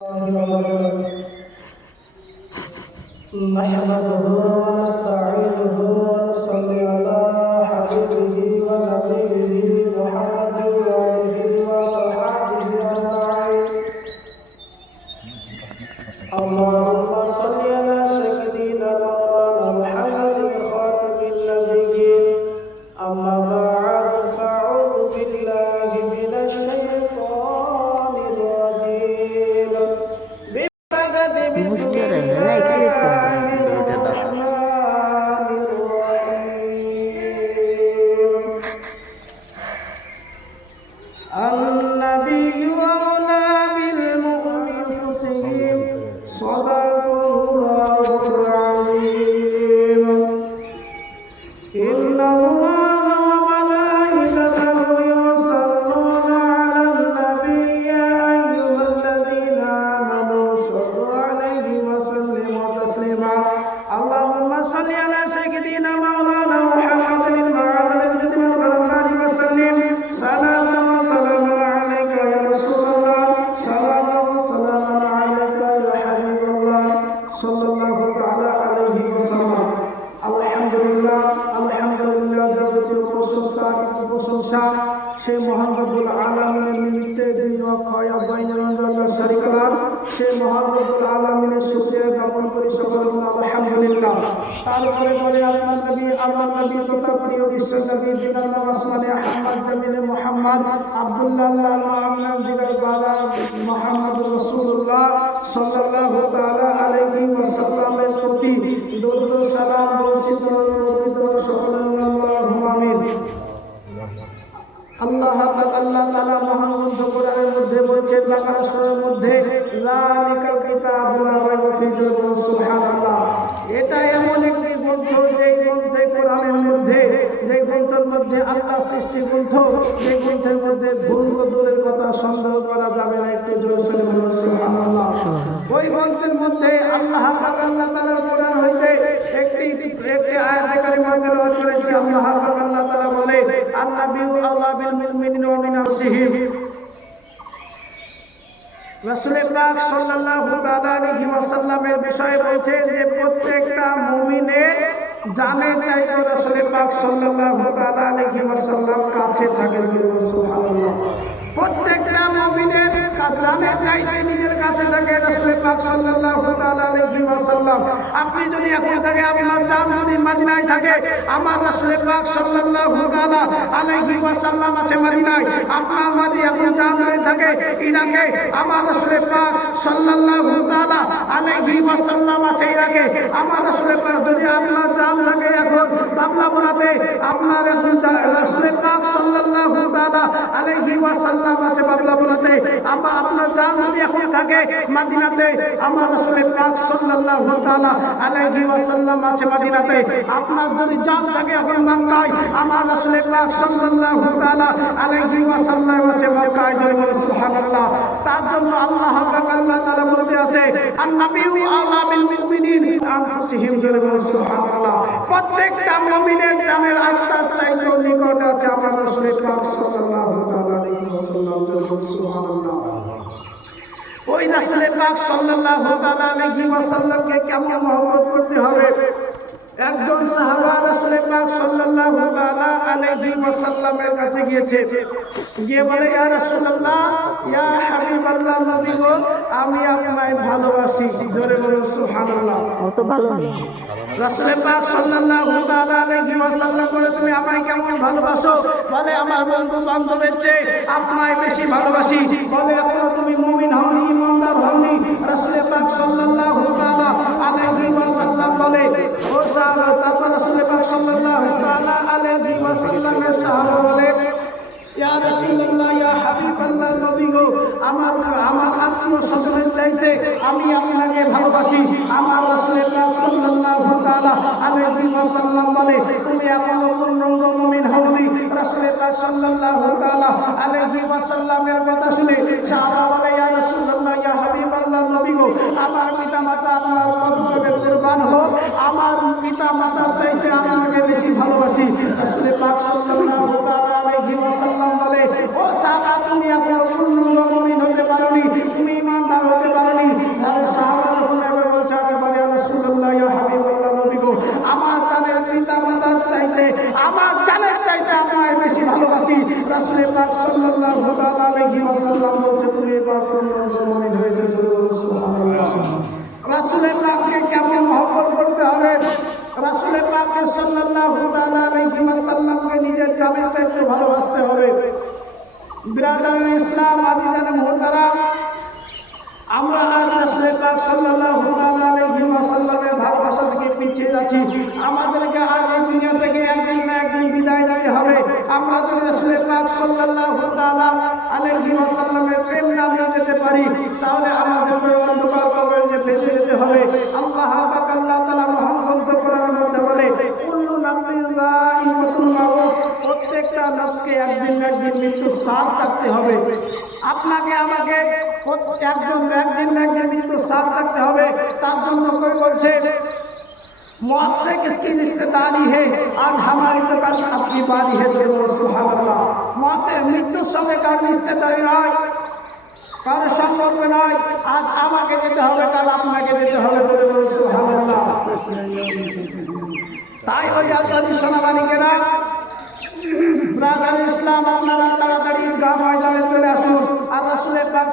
نحمده ونستعينه ونصلي على حبيبه ونبيه محمد وآله وصحبه أجمعين. اللهم صل على سيدنا مولانا محمد خاتم النبيين. أما بعد فأعوذ بالله من الشيطان الرجيم. بسم الله النبي أولى بالمؤمنين أنفسهم صدق الله العظيم. إن الله وملائكته يصلون على النبي يا أيها الذين آمنوا صلوا عليه وسلموا تسليما. اللهم صل على سيدنا مولانا محمد المعظم الجد والبركات وسلم صلاة وسلام عليك يا رسول الله، صلاة وسلام عليك يا حبيب الله صلى الله تعالى عليه وسلم. আলহামদুলিল্লাহ আলহামদুলিল্লাহ যাবতীয় প্রশংসা সে মহান রব্বুল আলামিনের নিমিত্তে যিনি অক্ষয় অব্যয় নিরঞ্জন শরীকালাম সে মহান রব্বুল আলামিনের শুকরিয়া জ্ঞাপন করি সকল আলহামদুলিল্লাহ। তারপরে বলে আল্লাহ নবী তথা প্রিয় বিশ্ব নবী দিনার নাম আসমানে আহমদ জামিলে মুহাম্মদ আব্দুল্লাহ আমিনার দিগার বাবা মুহাম্মদ রাসূলুল্লাহ সাল্লাল্লাহু তাআলা আলাইহি ওয়াসাল্লামের প্রতি দরুদ ও সালাম বর্ষিত হোক সকলের আল্লাহুম্মা আমিন। আল্লাহ তাআলা মহান গ্রন্থ কোরআনের মধ্যে বলেছেন বাকারা সূরার মধ্যে যালিকাল কিতাবু লা রাইবা ফীহি সুবহানাল্লাহ। এটা এমন একটি গ্রন্থ যে গ্রন্থে কোরআনের মধ্যে যে গ্রন্থের মধ্যে আল্লাহ সৃষ্টি গ্রন্থ, যে গ্রন্থের মধ্যে ভুল দূরের কথা সন্দেহ করা যাবে না। একটু জোরে বলুন সুবহানাল্লাহ। ওই গ্রন্থের মধ্যে আল্লাহ তাআলার কোরআন হইতে একটি আয়াত কারিমা তেলাওয়াত করেছি। আল্লাহ তাআলা বলে আন-নাবিয়্যু আওলা বিল মুমিনিনা ওয়া মিন আনফুসিহিম। রাসূল পাক সাল্লাল্লাহু আলাইহি ওয়াসাল্লামের বিষয়ে বলছে যে প্রত্যেকটা মুমিনের জানের চাইতে রাসূল পাক সাল্লাল্লাহু আলাইহি ওয়াসাল্লাম কাছে থাকেন। সুবহানাল্লাহ। প্রত্যেকটা মুমিনের জানের চাইতে নিজের কাছে থাকে রাসূল পাক সাল্লাল্লাহু আলাইহি ওয়াসাল্লাম। আপনি যদি এখন থেকে আপনার জান যদি মদিনায় থাকে, আমার রাসূল পাক সাল্লাল্লাহু আলাইহি ওয়াসাল্লাম আছে মদিনায়। আপনার যদি এখন জান যদি থাকে ইরাকে, আমার রাসূল পাক সাল্লাল্লাহু আলাইহি ওয়াসাল্লাম আছে ইরাকে। আমার রাসূল পাক যদি আপনার জান থাকে এখন বাবলা বলাতে, আপনার এখন রাসূল পাক সাল্লাল্লাহু আলাইহি ওয়াসাল্লাম আছে বাবলা বলাতে। আপনার জান যদি এখন থাকে মদিনাতে, আমার রাসূল পাক সাল্লাল্লাহু আলাইহি ওয়াসাল্লাম আছে মদিনাতে। আপনার যদি জান থাকে এখন মক্কায়, আমার রাসূল পাক সাল্লাল্লাহু আলাইহি ওয়াসাল্লাম আছে মক্কায়। সুবহানাল্লাহ। তার জন্য আল্লাহ তাআলা বলতে আছে আন-নাবিয়্যু আওলা বিল মুমিনিনা আনফুসিহিম। সুবহানাল্লাহ। প্রত্যেকটা মুমিনের জানের আত্মার চাইতে নিকট আছে আমার রাসূল পাক সাল্লাল্লাহু আলাইহি ওয়াসাল্লাম। সুবহানাল্লাহ। ওই রাসূল পাক সাল্লাল্লাহু আলাইহি ওয়াসাল্লামকে কেমন মহব্বত করতে হবে। একজন সাহাবা রাসূল পাক সাল্লাল্লাহু আলাইহি ওয়াসাল্লামের কাছে গিয়েছে, গিয়ে বলে ইয়া রাসূলুল্লাহ, ইয়া হাবিবাল্লাহ, নবী গো আমি আপনাকে ভালোবাসি। জোরে বলুন সুবহানাল্লাহ। অত ভালো না। রাসূল পাক সাল্লাল্লাহু আলাইহি ওয়াসাল্লাম বলে তুমি আমায় কেমন ভালোবাসো? বলে আমার বন্ধু বান্ধবের চেয়ে আপনাকে বেশি ভালোবাসি। বলে এখনো তুমি মুমিন হওনি, ঈমানদার হওনি। রাসূল পাক সাল্লাল্লাহু আলাইহি ওয়াসাল্লাম বলে ও সাহাবা, তারপর রাসূল পাক সাল্লাল্লাহু আলাইহি ওয়াসাল্লামের সাহাবা বলে ইয়া রাসূলুল্লাহ, ইয়া হাবিবাল্লাহ, নবী গো আমার আত্মীয় স্বজনের চাইতে আমি আপনাকে ভালোবাসি। আমার রাসূল পাক সাল্লাল্লাহু আলাইহি ওয়াসাল্লাম বলে তুমি এখনো পূর্ণাঙ্গ মুমিন হওনি। রাসূল পাক সাল্লাল্লাহু আলাইহি ওয়াসাল্লামের কথা শুনে সাহাবা বলে ইয়া রাসূলুল্লাহ, ইয়া হাবিবাল্লাহ, নবী গো আমার পিতামাতা আপনার পদতলে কুরবান হোক। আমার পিতামাতার চাইতে আপনাকে বেশি ভালোবাসি। রাসূল পাক সাল্লাল্লাহু আলাইহি ওয়াসাল্লাম বলে ও সাহাবা, তুমি এখনো পূর্ণাঙ্গ মুমিন হতে পারোনি, তুমি ঈমানদার হতে পারোনি। পাক সাল্লাল্লাহু আলাইহি ওয়াসাল্লাম বলছে তুমি এবার মুমিন হয়েছে সুবহানাল্লাহ। রাসূল পাককে কেমন মহব্বত করতে হবে, রাসূল পাক সাল্লাল্লাহু আলাইহি ওয়াসাল্লামকে নিজের জানের চাইতে ভালোবাসতে হবে। বিরাদার ইসলাম আজিজান মুহতারাম, আমরা আজ রাসূল পাক সাল্লাল্লাহু আলাইহি ওয়াসাল্লামের ভালোবাসা থেকে পিছিয়ে যাচ্ছি। আমাদেরকে আজ এই দুনিয়া থেকে একদিন না একদিন বিদায় নিতে হবে। আমরা যদি রাসূল পাক সাল্লাল্লাহু আলাইহি ওয়াসাল্লামের প্রেম না নিয়ে যেতে পারি, তাহলে আমাদেরকে অন্ধকার কবরে যে বেঁচে যেতে হবে। আল্লাহ পাক আল্লাহ তাআলা মহান গ্রন্থ কোরআনের মধ্যে বলে, কুল্লু নাফসিন যায়িকাতুল মাউত, প্রত্যেকটা নফসকে একদিন না একদিন মৃত্যুর স্বাদ চাখতে হবে। আপনাকে আমাকে একদিন না একদিন মৃত্যুর স্বাদ চাখতে হবে। তার জন্য করে বলছে मौत से किसकी रिश्तेदारी है, आज हमारी तो कल अपनी बारी है। सुबहानअल्लाह। मौत मृत्युर सঙ্গে কার रिश्तेदारी নয়, কার সম্পর্ক নয়। আজ আমাকে যেতে হবে, কাল আপনাকে যেতে হবে। সুবহানাল্লাহ। তাই বলি আল্লাহর সোনামানিকেরা, ব্রাদার ইসলাম, আপনারা তাড়াতাড়ি ঈদগাহ ময়দানে চলে আসুন আর রাসূল পাক